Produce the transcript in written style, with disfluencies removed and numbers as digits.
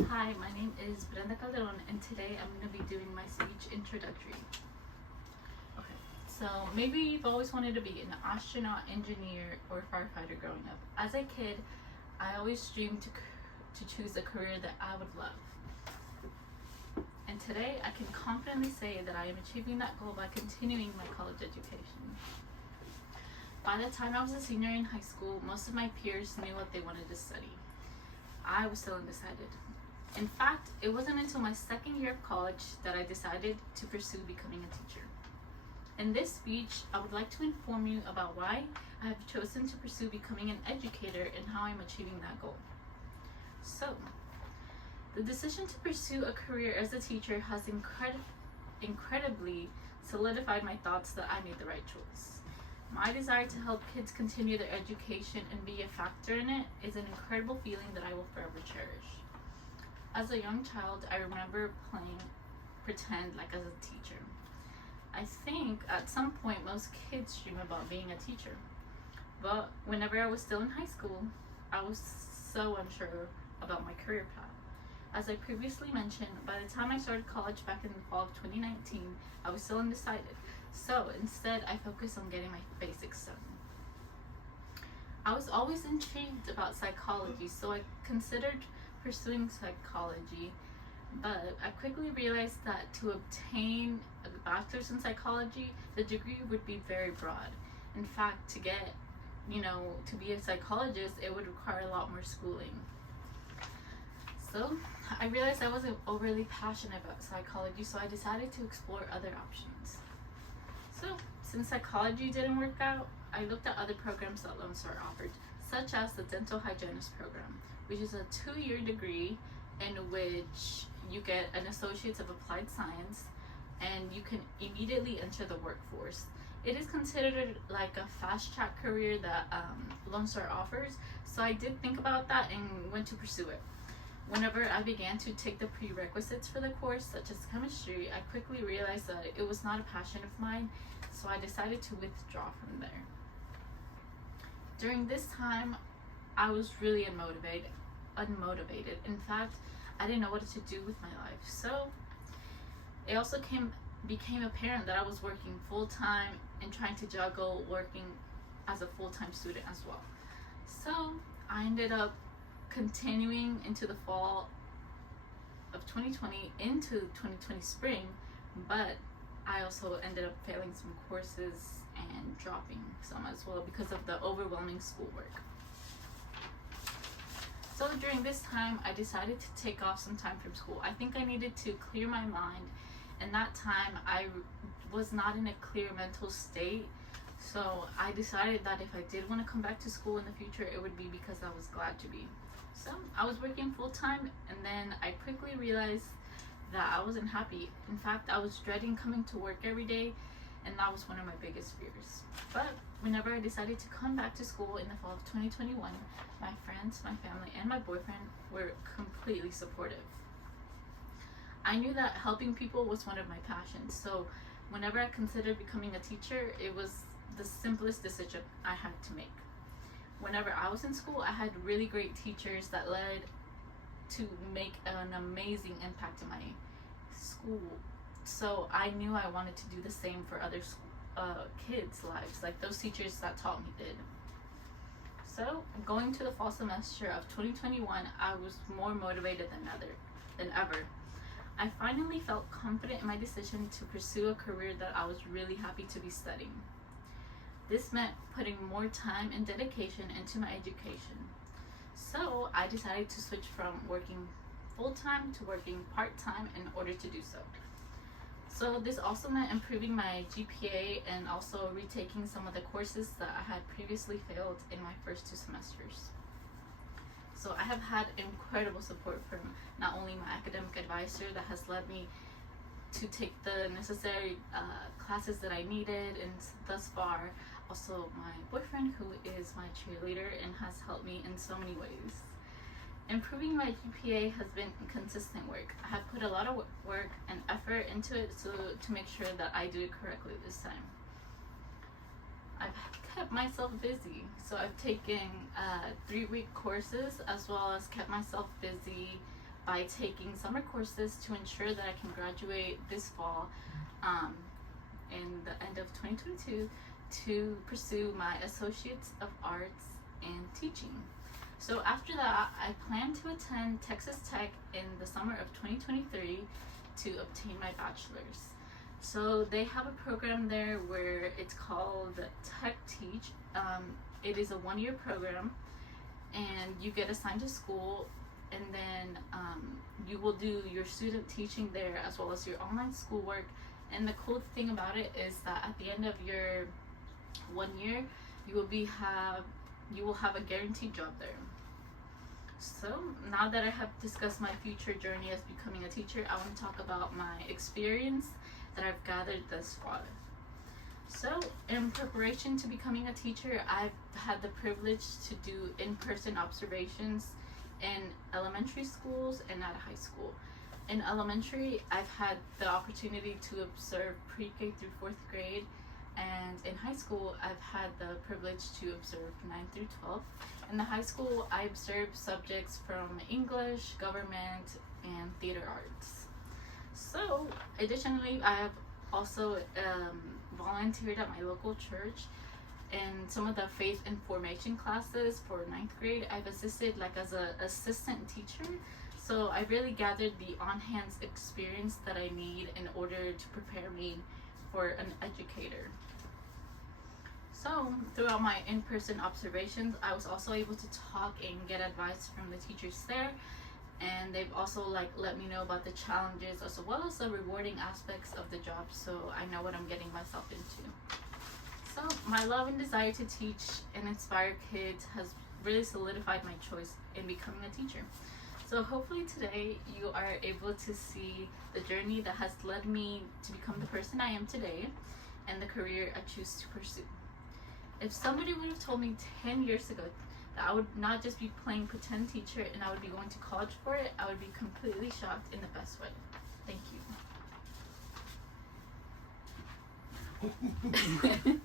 Hi, my name is Brenda Calderon, and today I'm going to be doing my speech introductory. Okay, so maybe you've always wanted to be an astronaut, engineer, or firefighter growing up. As a kid, I always dreamed to choose a career that I would love. And today, I can confidently say that I am achieving that goal by continuing my college education. By the time I was a senior in high school, most of my peers knew what they wanted to study. I was still undecided. In fact, it wasn't until my second year of college that I decided to pursue becoming a teacher. In this speech, I would like to inform you about why I have chosen to pursue becoming an educator and how I'm achieving that goal. So, the decision to pursue a career as a teacher has incredibly solidified my thoughts that I made the right choice. My desire to help kids continue their education and be a factor in it is an incredible feeling that I will forever cherish. As a young child, I remember playing pretend like as a teacher. I think at some point most kids dream about being a teacher. But whenever I was still in high school, I was so unsure about my career path. As I previously mentioned, by the time I started college back in the fall of 2019, I was still undecided. So instead, I focused on getting my basics done. I was always intrigued about psychology, so I considered pursuing psychology, but I quickly realized that to obtain a bachelor's in psychology, the degree would be very broad. In fact, to get, to be a psychologist, it would require a lot more schooling. So I realized I wasn't overly passionate about psychology, so I decided to explore other options. So since psychology didn't work out, I looked at other programs that Lone Star offered, such as the dental hygienist program, which is a 2-year degree in which you get an Associates of Applied Science and you can immediately enter the workforce. It is considered like a fast track career that Lone Star offers, so I did think about that and went to pursue it. Whenever I began to take the prerequisites for the course, such as chemistry, I quickly realized that it was not a passion of mine, so I decided to withdraw from there. During this time, I was really unmotivated. In fact, I didn't know what to do with my life. So it also became apparent that I was working full-time and trying to juggle working as a full-time student as well. So I ended up continuing into the fall of 2020 into 2020 spring, but I also ended up failing some courses and dropping some as well because of the overwhelming schoolwork. So during this time, I decided to take off some time from school. I think I needed to clear my mind, and that time I was not in a clear mental state. So I decided that if I did want to come back to school in the future, it would be because I was glad to be. So I was working full-time, and then I quickly realized that I wasn't happy. In fact, I was dreading coming to work every day, and that was one of my biggest fears. But whenever I decided to come back to school in the fall of 2021, my friends, my family, and my boyfriend were completely supportive. I knew that helping people was one of my passions, so whenever I considered becoming a teacher, it was the simplest decision I had to make. Whenever I was in school, I had really great teachers that led to make an amazing impact in my school. So I knew I wanted to do the same for other kids' lives, like those teachers that taught me did. So going to the fall semester of 2021, I was more motivated than ever. I finally felt confident in my decision to pursue a career that I was really happy to be studying. This meant putting more time and dedication into my education. So I decided to switch from working full-time to working part-time in order to do so. So this also meant improving my GPA and also retaking some of the courses that I had previously failed in my first 2 semesters. So I have had incredible support from not only my academic advisor that has led me to take the necessary classes that I needed, and thus far also my boyfriend, who is my cheerleader and has helped me in so many ways. Improving my GPA has been consistent work. I have put a lot of work and effort into it to make sure that I do it correctly this time. I've kept myself busy, so I've taken 3-week courses as well as kept myself busy by taking summer courses to ensure that I can graduate this fall in the end of 2022 to pursue my Associates of Arts in Teaching. So after that, I plan to attend Texas Tech in the summer of 2023 to obtain my bachelor's. So they have a program there where it's called Tech Teach. It is a 1-year program, and you get assigned to school, and then you will do your student teaching there as well as your online schoolwork. And the cool thing about it is that at the end of your 1 year, you will have a guaranteed job there. So now that I have discussed my future journey as becoming a teacher, I want to talk about my experience that I've gathered thus far. So in preparation to becoming a teacher, I've had the privilege to do in-person observations in elementary schools and at high school. In elementary, I've had the opportunity to observe pre-K through 4th grade, and in high school, I've had the privilege to observe 9 through 12. In the high school, I observed subjects from English, government, and theater arts. So additionally, I have also volunteered at my local church in some of the faith and formation classes for 9th grade. I've assisted as an assistant teacher. So I really gathered the on-hand experience that I need in order to prepare me for an educator. So throughout my in-person observations, I was also able to talk and get advice from the teachers there. And they've also let me know about the challenges as well as the rewarding aspects of the job, so I know what I'm getting myself into. So my love and desire to teach and inspire kids has really solidified my choice in becoming a teacher. So hopefully today you are able to see the journey that has led me to become the person I am today and the career I choose to pursue. If somebody would have told me 10 years ago that I would not just be playing pretend teacher and I would be going to college for it, I would be completely shocked in the best way. Thank you.